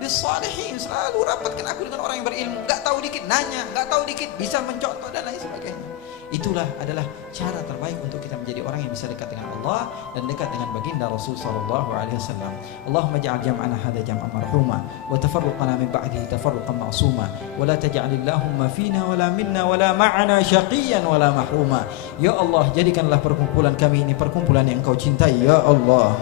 bis salihin. Selalu rapatkan aku dengan orang yang berilmu. Gak tahu dikit nanya, gak tahu dikit bisa mencontoh dan lain sebagainya. Itulah adalah cara terbaik untuk kita menjadi orang yang bisa dekat dengan Allah dan dekat dengan baginda Rasul sallallahu alaihi wasallam. Allahumma ja'al jam'ana hadha jam'an marhuma wa tafarruqana min ba'dihi tafarruqan ma'suma wa la taj'alillahumma fina wa la minna wa la ma'ana syaqiyan wa la mahruma. Ya Allah, jadikanlah perkumpulan kami ini perkumpulan yang Engkau cintai ya Allah.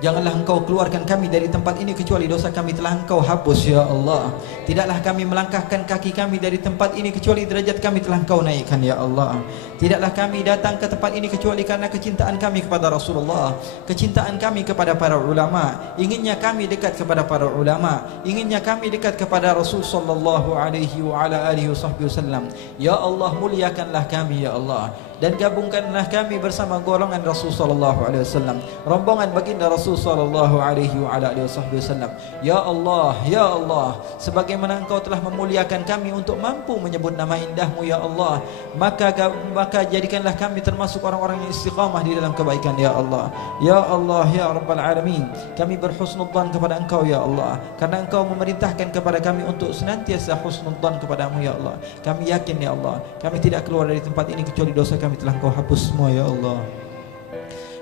Janganlah Engkau keluarkan kami dari tempat ini kecuali dosa kami telah Engkau hapus ya Allah. Tidaklah kami melangkahkan kaki kami dari tempat ini kecuali derajat kami telah Engkau naikkan ya Allah. Tidaklah kami datang ke tempat ini kecuali karena kecintaan kami kepada Rasulullah, kecintaan kami kepada para ulama, inginnya kami dekat kepada para ulama, inginnya kami dekat kepada Rasul sallallahu alaihi wa ala alihi wasallam. Ya Allah, muliakanlah kami ya Allah. dan gabungkanlah kami bersama golongan Rasul sallallahu alaihi wasallam, rombongan baginda Rasul sallallahu alaihi wasallam. Ya Allah, ya Allah, sebagaimana Engkau telah memuliakan kami untuk mampu menyebut nama indahmu ya Allah, maka jadikanlah kami termasuk orang-orang yang istiqamah di dalam kebaikan ya Allah. Ya Allah, ya Rabbal Alamin, kami berhusnudzan kepada Engkau ya Allah, karena Engkau memerintahkan kepada kami untuk senantiasa husnudzan kepadamu ya Allah. Kami yakin ya Allah, kami tidak keluar dari tempat ini kecuali dosa kami telah Engkau hapus semua ya Allah.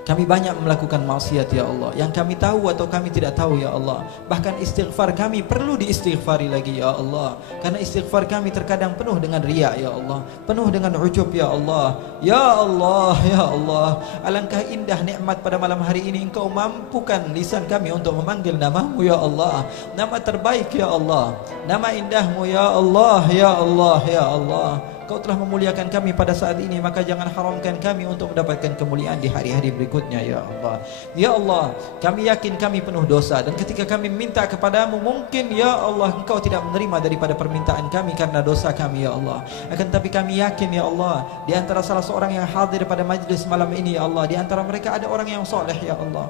Kami banyak melakukan maksiat ya Allah, yang kami tahu atau kami tidak tahu ya Allah. Bahkan istighfar kami perlu diistighfari lagi ya Allah, karena istighfar kami terkadang penuh dengan riya ya Allah, penuh dengan ujub ya Allah. Ya Allah, ya Allah, alangkah indah nikmat pada malam hari ini Engkau mampukan lisan kami untuk memanggil namamu ya Allah, nama terbaik ya Allah, nama indahmu ya Allah, ya Allah, ya Allah. Kau telah memuliakan kami pada saat ini, maka jangan haramkan kami untuk mendapatkan kemuliaan di hari-hari berikutnya ya Allah. Ya Allah, kami yakin kami penuh dosa, dan ketika kami minta kepadamu, mungkin ya Allah Engkau tidak menerima daripada permintaan kami karena dosa kami ya Allah. Akan tapi kami yakin ya Allah, di antara salah seorang yang hadir pada majlis malam ini ya Allah, di antara mereka ada orang yang soleh ya Allah,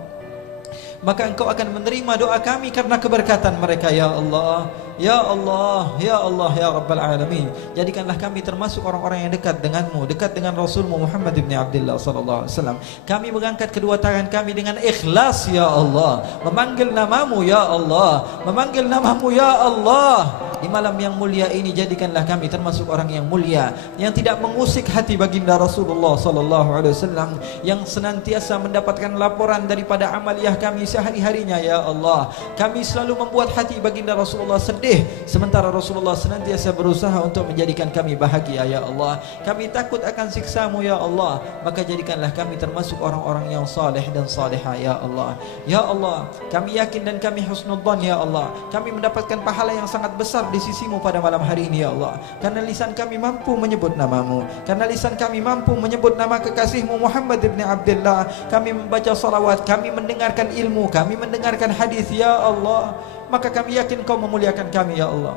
maka Engkau akan menerima doa kami karena keberkatan mereka ya Allah. Ya Allah, ya Allah, ya Rabbal Alamin, jadikanlah kami termasuk orang-orang yang dekat denganmu, dekat dengan Rasulmu Muhammad ibn Abdullah sallallahu alaihi wasallam. Kami mengangkat kedua tangan kami dengan ikhlas ya Allah, memanggil namamu ya Allah, memanggil namamu ya Allah. Di malam yang mulia ini jadikanlah kami termasuk orang yang mulia, yang tidak mengusik hati baginda Rasulullah sallallahu alaihi wasallam, yang senantiasa mendapatkan laporan daripada amaliyah kami sehari-harinya ya Allah. Kami selalu membuat hati baginda Rasulullah sedih, sementara Rasulullah senantiasa berusaha untuk menjadikan kami bahagia ya Allah. Kami takut akan siksamu ya Allah, maka jadikanlah kami termasuk orang-orang yang saleh dan salihah ya Allah. Ya Allah, kami yakin dan kami husnudzan ya Allah, kami mendapatkan pahala yang sangat besar di sisimu pada malam hari ini ya Allah, karena lisan kami mampu menyebut namamu, karena lisan kami mampu menyebut nama kekasihmu Muhammad ibn Abdullah. Kami membaca salawat, kami mendengarkan ilmu, kami mendengarkan hadis ya Allah, maka kami yakin Kau memuliakan kami ya Allah.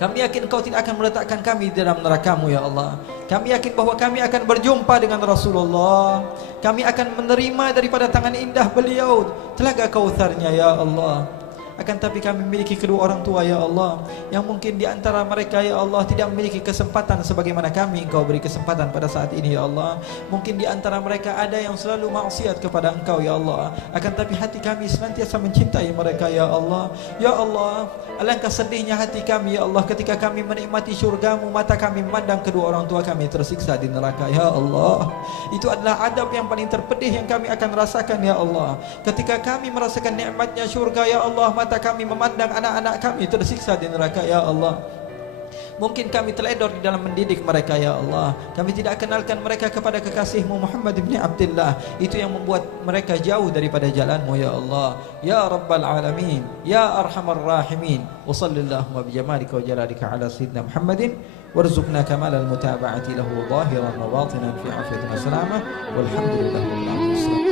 Kami yakin Kau tidak akan meletakkan kami di dalam neraka-Mu ya Allah. Kami yakin bahwa kami akan berjumpa dengan Rasulullah. Kami akan menerima daripada tangan indah beliau telaga Kautsarnya ya Allah. Akan tapi kami memiliki kedua orang tua ya Allah, yang mungkin di antara mereka ya Allah tidak memiliki kesempatan sebagaimana kami Engkau beri kesempatan pada saat ini ya Allah. Mungkin di antara mereka ada yang selalu maksiat kepada Engkau ya Allah, akan tapi hati kami senantiasa mencintai mereka ya Allah. Ya Allah, alangkah sedihnya hati kami ya Allah ketika kami menikmati syurga-Mu, mata kami memandang kedua orang tua kami tersiksa di neraka ya Allah. Itu adalah adab yang paling terpedih yang kami akan rasakan ya Allah. Ketika kami merasakan nikmatnya syurga ya Allah, mata kami memandang anak-anak kami tersiksa di neraka ya Allah. Mungkin kami teledor di dalam mendidik mereka ya Allah. Kami tidak kenalkan mereka kepada kekasihmu Muhammad ibn Abdullah. Itu yang membuat mereka jauh daripada jalanmu ya Allah. Ya Rabbal Alamin, Ya Arhamar Rahimin. Wa sallallahu bi jamalika wa jalalika ala sayyidina Muhammadin warzuqna kamalal mutaba'ati lahu zahiran wa batinan fi afiyatin wa salamah. Walhamdulillahirabbil alamin.